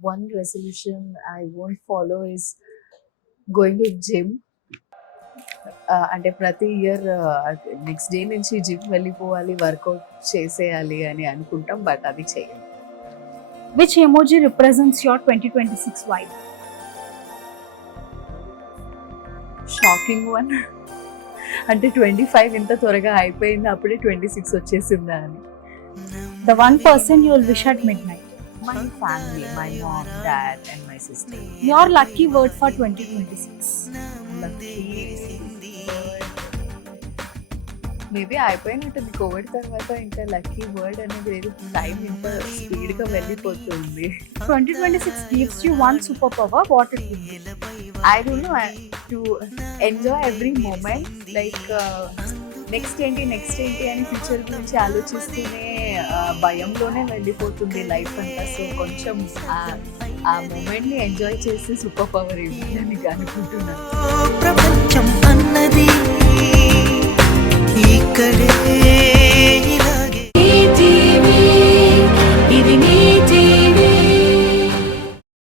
one resolution I won't follow is going to gym. అంటే ప్రతి year next day నుంచి జిమ్ వెళ్ళిపోవాలి, వర్కౌట్ చేసేయాలి అని అనుకుంటాం, బట్ అది చేయం. Which emoji represents your 2026 vibe? Shocking one. అంటే 25 ఇంత త్వరగా అయిపోయింది, అప్పుడే 26 వచ్చేసిందా అని. The one person you will wish at midnight. My family, my mom, dad and my sister. Your lucky word for 2026. Maybe అయిపోయినట్టుంది కోవిడ్ తర్వాత. ఇంకా లక్కీ వర్డ్ అనేది లేదు, టైం ఇంత స్పీడ్గా వెళ్ళిపోతుంది. 2026 gives you one superpower. What it will be? I don't know, to enjoy every moment. Like next ఏంటి అని ఫ్యూచర్ గురించి ఆలోచిస్తూనే భయంలోనే వెళ్ళిపోతుంది లైఫ్ అంతా. సో కొంచెం ఆ మూమెంట్ని ఎంజాయ్ చేసి సూపర్ పవర్ ఇవ్వాలని అనుకుంటున్నాను. ప్రపంచం అన్నది